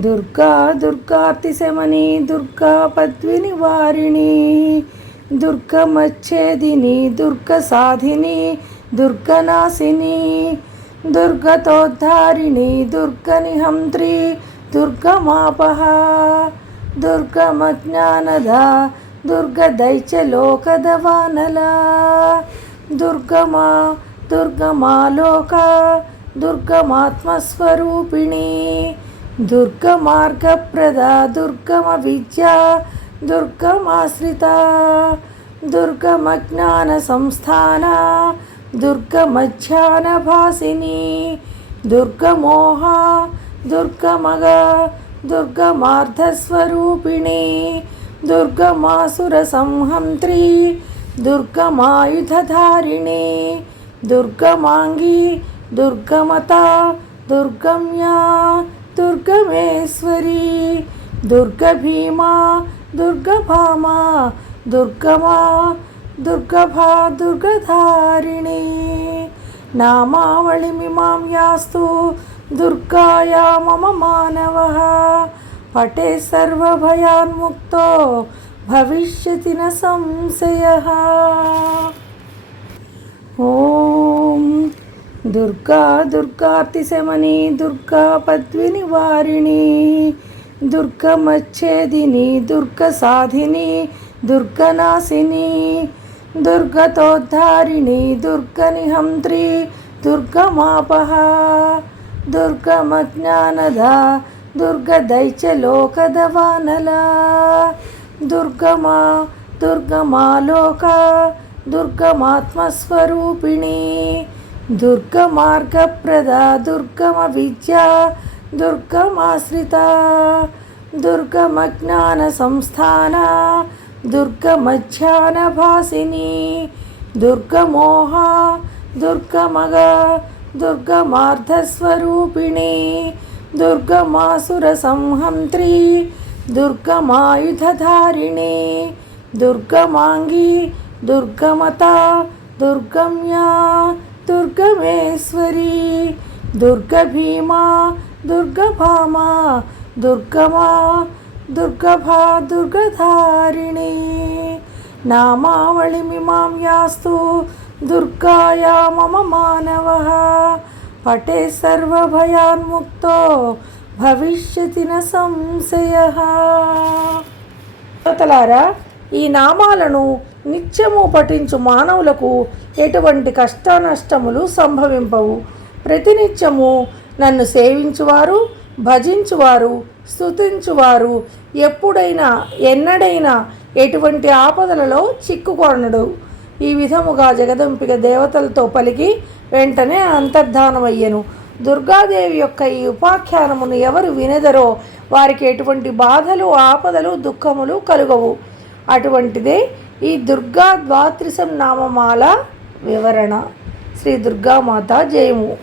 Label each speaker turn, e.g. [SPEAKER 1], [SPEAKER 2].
[SPEAKER 1] దుర్గా దుర్గార్తిశమని దుర్గా పద్విని వారిణి. దుర్గమచ్చేదిని దుర్గ సాధిని దుర్గనాశిని దుర్గతోద్ధారిణి దుర్గనిహంత్రి దుర్గమాపహ దుర్గమజ్ఞానద దుర్గదైత్యలోకదవానల దుర్గమా దుర్గమాలోక దుర్గమాత్మస్వరూపిణి दुर्गमार्गप्रदा दुर्गमविद्या दुर्गमाश्रिता दुर्गमज्ञानसंस्थाना दुर्गमज्ञानभासिनी दुर्गमोहा दुर्गमग दुर्गमार्धस्वरूपिणी दुर्गमासुरसंहन्त्री दुर्गमायुधधारिणी दुर्गमाङ्गी दुर्गमता दुर्गम्या दुर्गमेश्वरी दुर्गभीमा दुर्गभामा दुर्गमा दुर्गभा दुर्गधारिणी नामावलिमिमां यास्तु दुर्गाया मम मानव। पटे सर्वभयान्मुक्तो, भविष्यति न संशय। ओ దుర్గా దుర్గార్తిశమని దుర్గా పద్విని వారిణి దుర్గమచ్చేదిని దుర్గ సాధిని దుర్గనాశిని దుర్గతోద్ధారిణి దుర్గనిహంత్రి దుర్గమాపహ దుర్గమజ్ఞానద దుర్గదైత్యలోకదవానల దుర్గమా దుర్గమాలోక దుర్గమాత్మస్వరూపిణి दुर्गमार्गप्रदा दुर्गमविद्या दुर्गमाश्रिता दुर्गमज्ञानसंस्थाना दुर्गमज्ञानभासिनी दुर्गमोहा दुर्गमग दुर्ग दुर्गमासुरसंहन्त्री दुर्गमायुधधारिणी दुर्गमाङ्गी दुर्गमता दुर्गम्या దుర్గమేశ్వరి దుర్గభీమా దుర్గభామా దుర్గమా దుర్గభా దుర్గధారిణి. నామావళిమిమాం యాస్తు దుర్గాయా మమ మానవः. పటే సర్వభయాన్ముక్తో భవిష్యతి న సంశయ. శ్రోతలారా ఈ నామాలను నిత్యము పఠించు మానవులకు ఎటువంటి కష్ట నష్టములు సంభవింపవు. ప్రతినిత్యము నన్ను సేవించువారు భజించువారు స్తుతించువారు. ఎప్పుడైనా ఎన్నడైనా ఎటువంటి ఆపదలలో చిక్కుకొనడు. ఈ విధముగా జగదంపిక దేవతలతో పలికి వెంటనే అంతర్ధానమయ్యను. దుర్గాదేవి యొక్క ఈ ఉపాఖ్యానమును ఎవరు వినెదరో వారికి ఎటువంటి బాధలు ఆపదలు దుఃఖములు కలుగవు. అటువంటిదే ఈ దుర్గా ద్వాత్రిసం నామమాల వివరణ. శ్రీ దుర్గామాత జయము.